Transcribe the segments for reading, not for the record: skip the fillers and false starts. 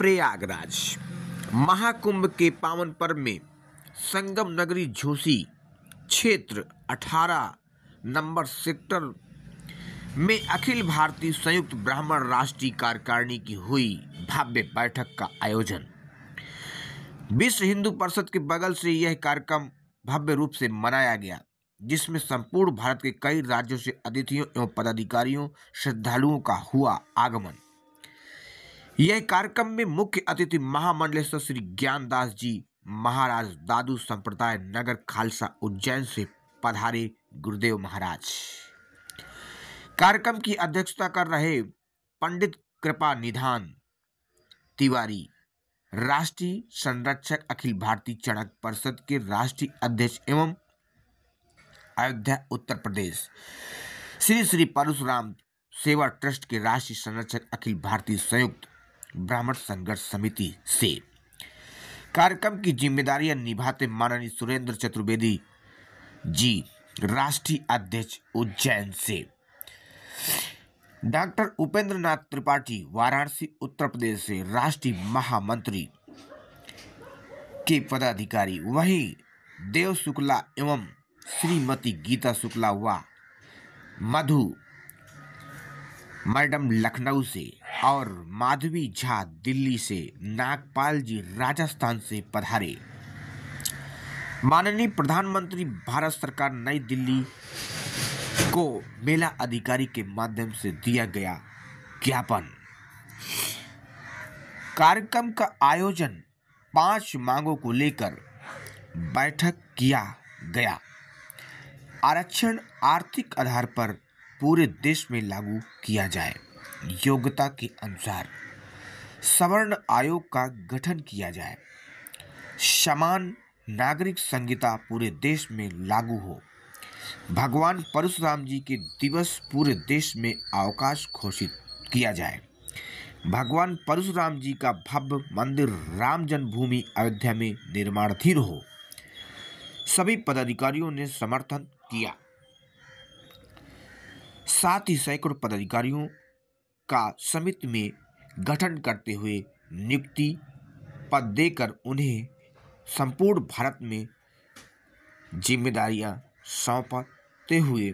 प्रयागराज महाकुंभ के पावन पर्व में संगम नगरी झोसी क्षेत्र 18 नंबर सेक्टर में अखिल भारतीय संयुक्त ब्राह्मण राष्ट्रीय कार्यकारिणी की हुई भव्य बैठक का आयोजन। विश्व हिंदू परिषद के बगल से यह कार्यक्रम भव्य रूप से मनाया गया, जिसमें संपूर्ण भारत के कई राज्यों से अतिथियों एवं पदाधिकारियों श्रद्धालुओं का हुआ आगमन। यह कार्यक्रम में मुख्य अतिथि महामंडलेश्वर श्री ज्ञानदास जी महाराज दादू संप्रदाय नगर खालसा उज्जैन से पधारे गुरुदेव महाराज। कार्यक्रम की अध्यक्षता कर रहे पंडित कृपा निधान तिवारी, राष्ट्रीय संरक्षक अखिल भारतीय चाणक्य परिषद के राष्ट्रीय अध्यक्ष एवं अयोध्या उत्तर प्रदेश श्री श्री परशुराम सेवा ट्रस्ट के राष्ट्रीय संरक्षक अखिल भारतीय संयुक्त ब्राह्मण संघर्ष समिति से। कार्यक्रम की जिम्मेदारियां निभाते माननीय सुरेंद्र चतुर्वेदी जी, राष्ट्रीय अध्यक्ष उज्जैन से, डॉक्टर उपेंद्र नाथ त्रिपाठी वाराणसी उत्तर प्रदेश से राष्ट्रीय महामंत्री के पदाधिकारी, वहीं देव शुक्ला एवं श्रीमती गीता शुक्ला व मधु मैडम लखनऊ से और माधवी झा दिल्ली से, नागपाल जी राजस्थान से पधारे। माननीय प्रधानमंत्री भारत सरकार नई दिल्ली को मेला अधिकारी के माध्यम से दिया गया ज्ञापन। कार्यक्रम का आयोजन 5 मांगों को लेकर बैठक किया गया। आरक्षण आर्थिक आधार पर पूरे देश में लागू किया जाए, योग्यता के अनुसार सवर्ण आयोग का गठन किया जाए, समान नागरिक संहिता पूरे देश में लागू हो, भगवान परशुराम जी के दिवस पूरे देश में अवकाश घोषित किया जाए, भगवान परशुराम जी का भव्य मंदिर राम जन्मभूमि अयोध्या में निर्माणाधीन हो। सभी पदाधिकारियों ने समर्थन किया। साथ ही सैकड़ों पदाधिकारियों का समिति में गठन करते हुए नियुक्ति पद देकर उन्हें संपूर्ण भारत में जिम्मेदारियां सौंपते हुए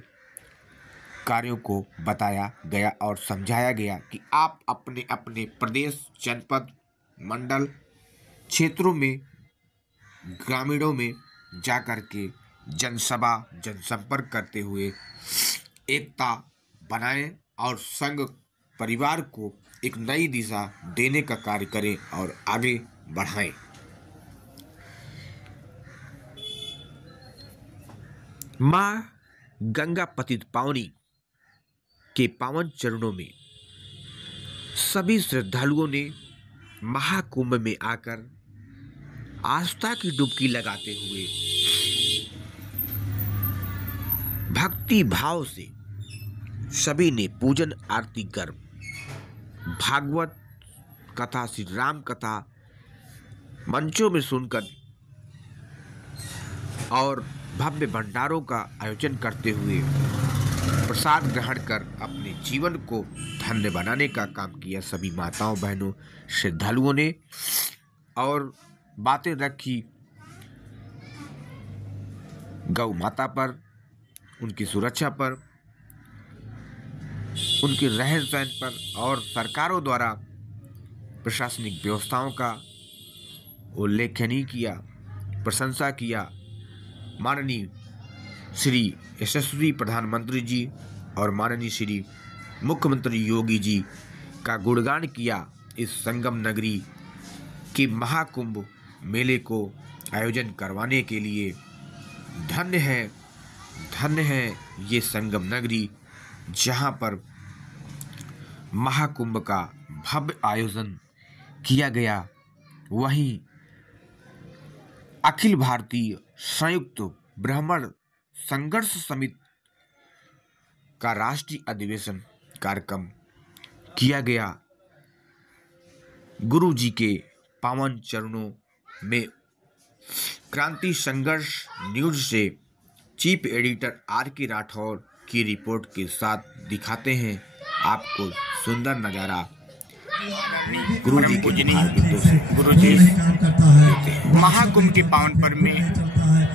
कार्यों को बताया गया और समझाया गया कि आप अपने अपने प्रदेश, जनपद, मंडल, क्षेत्रों में, ग्रामीणों में जाकर के जनसभा, जनसंपर्क करते हुए एकता बनाएं और संघ परिवार को एक नई दिशा देने का कार्य करें और आगे बढ़ाएं। मां गंगा पतित पावनी के पावन चरणों में सभी श्रद्धालुओं ने महाकुंभ में आकर आस्था की डुबकी लगाते हुए भक्ति भाव से सभी ने पूजन आरती कर भागवत कथा, श्री राम कथा मंचों में सुनकर और भव्य भंडारों का आयोजन करते हुए प्रसाद ग्रहण कर अपने जीवन को धन्य बनाने का काम किया। सभी माताओं, बहनों, श्रद्धालुओं ने और बातें रखी गौ माता पर, उनकी सुरक्षा पर, उनके रहन सहन पर और सरकारों द्वारा प्रशासनिक व्यवस्थाओं का उल्लेखनीय किया, प्रशंसा किया। माननीय श्री यशस्वी प्रधानमंत्री जी और माननीय श्री मुख्यमंत्री योगी जी का गुणगान किया। इस संगम नगरी के महाकुंभ मेले को आयोजन करवाने के लिए धन्य है ये संगम नगरी, जहां पर महाकुंभ का भव्य आयोजन किया गया। वहीं अखिल भारतीय संयुक्त ब्राह्मण संघर्ष समिति का राष्ट्रीय अधिवेशन कार्यक्रम किया गया। गुरु जी के पावन चरणों में क्रांति संघर्ष न्यूज से चीफ एडिटर R.K. राठौर की रिपोर्ट के साथ दिखाते हैं आपको सुंदर नज़ारा गुरु जी पूजनी गुरु जी महाकुंभ के पावन पर्व में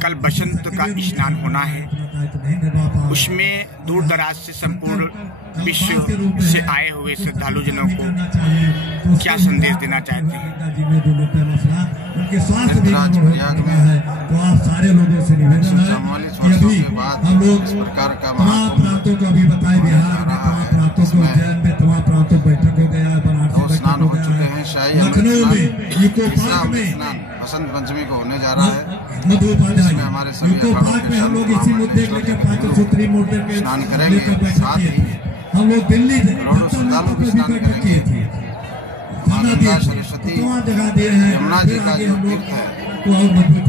कल बसंत का स्नान होना है। उसमें दूर दराज से संपूर्ण विश्व से आए हुए श्रद्धालु जनों को क्या संदेश देना चाहते हैं? प्रयाग में तो आप सारे लोगों से निवेदन है कि अभी हम लोग तमाम प्रांतों को अभी बताए बिहार में तमाम प्रांतों को उज्जैन में तमाम प्रांतों बैठक हो गया है, बनारसी बैठक हो गया है, लखनऊ में इको पार्क में बसंत पंचमी को होने जा रहा है। मधुपाध्याय इको पार्क में हम लोग इसी मुद्दे को लेकर 5 सूत्री मुद्दे पे स्नान करेंगे। साथ ही हम लोग दिल्ली करोड़ों श्रद्धालु भी स्नान करेंगे। गंगा सरस्वती यमुना जी का जो तीर्थ है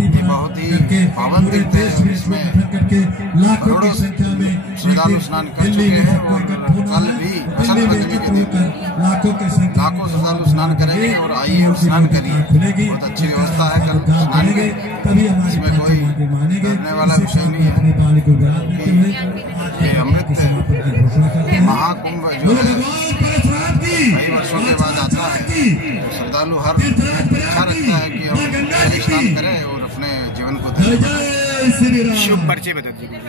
ये बहुत ही पावन तीर्थ है। इसमें करोड़ों श्रद्धालु स्नान कर चुके हैं और कल भी बसंत पंचमी के दिन लाखों श्रद्धालु स्नान करेंगे। और आइए स्नान करिए, बहुत अच्छी व्यवस्था है कल स्नान की। इसमें कोई डरने वाला विषय नहीं है। ये अमृत महाकुंभ जो है कई वर्षों के बाद आता है। श्रद्धालु हर इच्छा रखता है कि हम स्नान करें और अपने जीवन को धन्य बनाएं। शुभ परिचय बता दीजिए।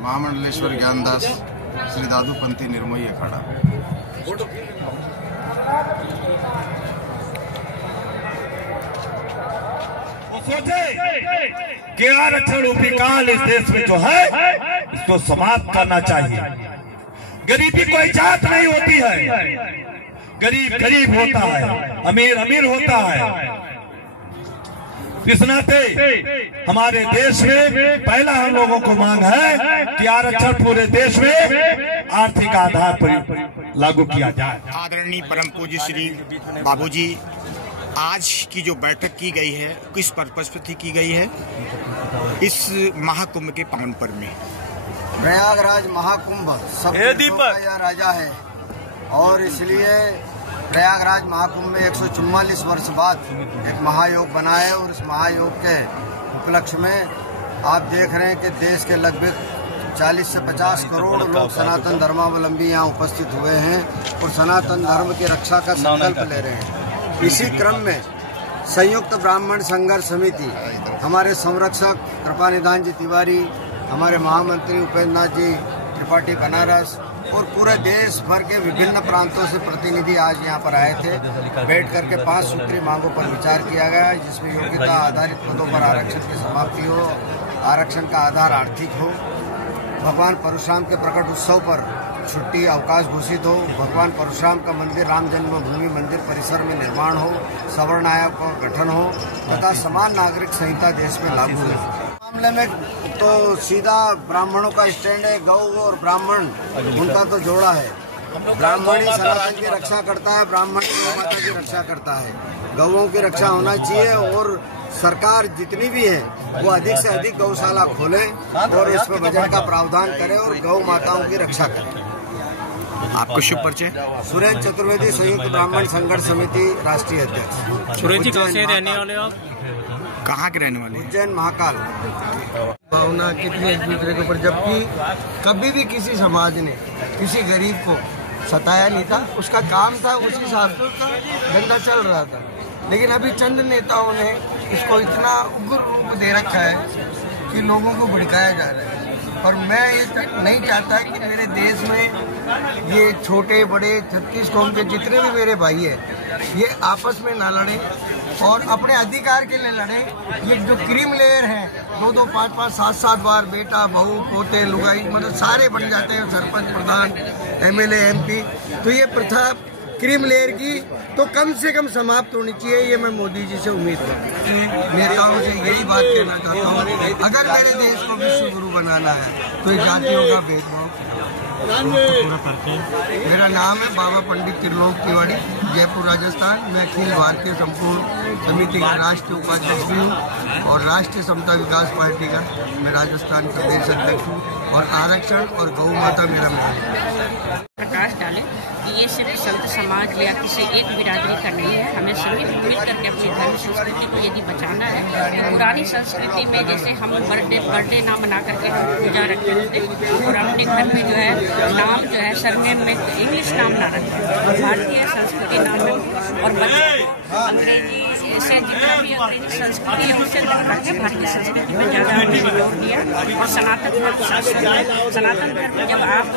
महामंडलेश्वर ज्ञानदास श्री दादूपंथी निर्मोही अखाड़ा। सोचे कि आरक्षण रूपी काल इस देश में जो है इसको समाप्त करना चाहिए। गरीबी कोई जात नहीं होती है, गरीब गरीब होता है, अमीर अमीर होता है। इस नाते हमारे देश में पहला हम लोगों को मांग है कि आरक्षण पूरे देश में आर्थिक आधार पर लागू किया जाए। आदरणीय परम पूज्य श्री बाबूजी, आज की जो बैठक की गई है किस पर्पस पे की गई है इस महाकुंभ के पावन पर्व में? प्रयागराज महाकुंभ सब यह राजा है और इसलिए प्रयागराज महाकुंभ में 144 वर्ष बाद एक महायोग बना है। और इस महायोग के उपलक्ष्य में आप देख रहे हैं कि देश के लगभग 40 से 50 करोड़ लोग सनातन धर्मावलंबी यहाँ उपस्थित हुए हैं और सनातन धर्म की रक्षा का संकल्प ले रहे हैं। इसी क्रम में संयुक्त ब्राह्मण संघर्ष समिति, हमारे संरक्षक कृपानिधान जी तिवारी, हमारे महामंत्री उपेंद्र नाथ जी त्रिपाठी बनारस और पूरे देश भर के विभिन्न प्रांतों से प्रतिनिधि आज यहाँ पर आए थे। बैठ करके 5 सूत्री मांगों पर विचार किया गया, जिसमें योग्यता आधारित पदों पर आरक्षण की समाप्ति हो, आरक्षण का आधार आर्थिक हो, भगवान परशुराम के प्रकट उत्सव पर छुट्टी अवकाश घोषित हो, भगवान परशुराम का मंदिर राम जन्मभूमि मंदिर परिसर में निर्माण हो, सवर्ण आयोग का गठन हो तथा समान नागरिक संहिता देश में लागू हो। मामले में तो सीधा ब्राह्मणों का स्टैंड है। गौ और ब्राह्मण उनका तो जोड़ा है। ब्राह्मण ही सनातन की रक्षा करता है, ब्राह्मण गौ माता की रक्षा करता है। गौओं की रक्षा होना चाहिए और सरकार जितनी भी है वो अधिक से अधिक गौशाला खोले और उसमें बजट का प्रावधान करे और गौ माताओं की रक्षा करे। आपको शुभ परिचय। सुरेंद्र चतुर्वेदी, संयुक्त ब्राह्मण संघर्ष समिति राष्ट्रीय अध्यक्ष। सुरेंद्र जी कहाँ से रहने वाले आप? कहाँ के रहने वाले? उज्जैन महाकाल। भावना कितनी एक दूसरे के ऊपर, जबकि कभी भी किसी समाज ने किसी गरीब को सताया नहीं था। उसका काम था, उस हिसाब से उसका धंधा चल रहा था। लेकिन अभी चंद नेताओं ने इसको इतना उग्र रूप दे रखा है कि लोगों को भड़काया जा रहा है। और मैं ये नहीं चाहता कि मेरे देश में ये छोटे बड़े 36 कौम के जितने भी मेरे भाई हैं ये आपस में ना लड़े और अपने अधिकार के लिए लड़े। ये जो क्रीम लेयर हैं 2-2, 5-5, 7-7 बार बेटा बहू पोते लुगाई मतलब सारे बन जाते हैं, सरपंच प्रधान MLA MP। तो ये प्रथा क्रीम लेयर की तो कम से कम समाप्त होनी चाहिए। ये मैं मोदी जी से उम्मीद करता हूँ। नेताओं से यही बात कहना चाहता हूँ, अगर मेरे देश को विश्व गुरु बनाना है तो ये जातियों का भेदभाव। मेरा नाम है बाबा पंडित त्रिलोक तिवारी, जयपुर राजस्थान। मैं अखिल भारतीय संपूर्ण समिति का राष्ट्रीय उपाध्यक्ष भी हूँ और राष्ट्रीय समता विकास पार्टी का मैं राजस्थान प्रदेश अध्यक्ष हूँ। और आरक्षण और गौ माता मेरा प्रकाश डाले कि ये सिर्फ संत समाज या किसी एक बिरादरी का नहीं है। हमें सभी मिल करके अपनी धर्म संस्कृति को यदि बचाना है तो पुरानी संस्कृति में जैसे हम बर्थडे ना मना करके हम पूजा रखते थे और अपने घर में जो है नाम जो है सरनेम में इंग्लिश नाम ना रखें, भारतीय संस्कृति नाम में, और बच्चों अंग्रेजी ऐसे जितना भी अंग्रेजी संस्कृति है उससे दूर रखें, भारतीय संस्कृति में ज़्यादा जोर दिया। और सनातन धर्म जब आप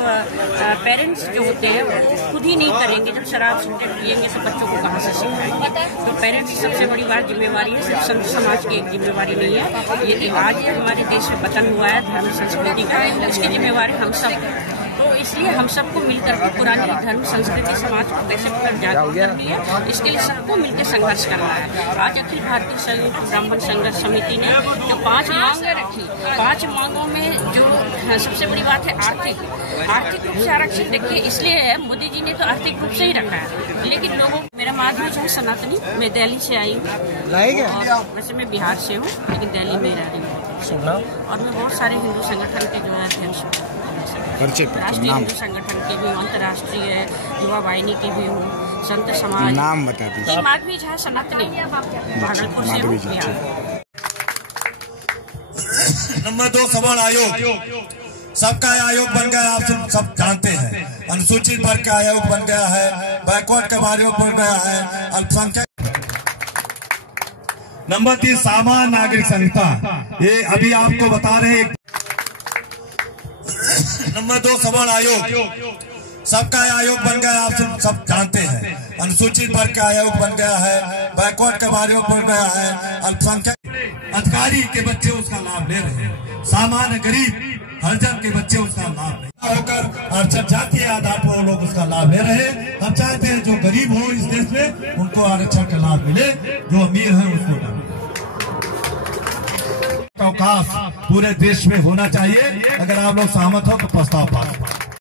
पेरेंट्स जो होते हैं खुद ही नहीं करेंगे, जब शराब सिगरेट पिएंगे तो बच्चों को कहाँ से सिखाएंगे। तो पेरेंट्स की सबसे बड़ी बात जिम्मेवारी है, सिर्फ संत समाज की एक जिम्मेवारी नहीं है। ये आज हमारे देश में पतन हुआ है धर्म संस्कृति का, इसकी जिम्मेवारी हम सब है। तो इसलिए हम सबको मिलकर के पुरानी धर्म संस्कृति समाज को कैसे जागरूक करनी है, इसके लिए सबको मिलकर संघर्ष करना है। आज अखिल भारतीय संयुक्त ब्राह्मण संघर्ष समिति ने जो 5 मांगें रखी, 5 मांगों में जो सबसे बड़ी बात है आर्थिक रूप से आरक्षण। देखिए इसलिए है मोदी जी ने तो आर्थिक रूप से ही रखा है, लेकिन लोगों मेरा माध्यम जो है सनातनी, मैं दिल्ली से आई हूँ, वैसे मैं बिहार से हूँ लेकिन दिल्ली में रह रही हूँ, और मैं बहुत सारे हिंदू संगठन के जो है अध्यक्ष हूँ, राष्ट्रीय हिंदू संगठन के भी, अंतर्राष्ट्रीय युवा वाहिनी की भी हूँ, संत समाज, नाम बता दीजिए। माधवी झा सनातनी, भागलपुर से हूँ, बिहार। नंबर 2 सवर्ण आयोग सबका आयोग बन गया, आप सब जानते हैं। अनुसूचित वर्ग का आयोग बन गया है, बैकवर्ड का आयोग बन गया है, अल्पसंख्यक। नंबर 3 सामान्य नागरिक संहिता, ये अभी आपको बता रहे। नंबर 2 सवर्ण आयोग सबका आयोग बन गया, आप सब जानते हैं। अनुसूचित वर्ग का आयोग बन गया है, बैकवर्ड का आयोग बन गया है, अल्पसंख्यक अधिकारी के बच्चे उसका लाभ ले रहे हैं, सामान्य गरीब हरिजन के बच्चे उसका लाभ नहीं होकर और जातीय आधार पर वो लोग उसका लाभ ले रहे हैं। हम चाहते हैं जो गरीब हो इस देश में उनको आरक्षण का लाभ मिले, जो अमीर है उसको ना। अवकाश पूरे देश में होना चाहिए। अगर आप लोग सहमत हो तो प्रस्ताव पास।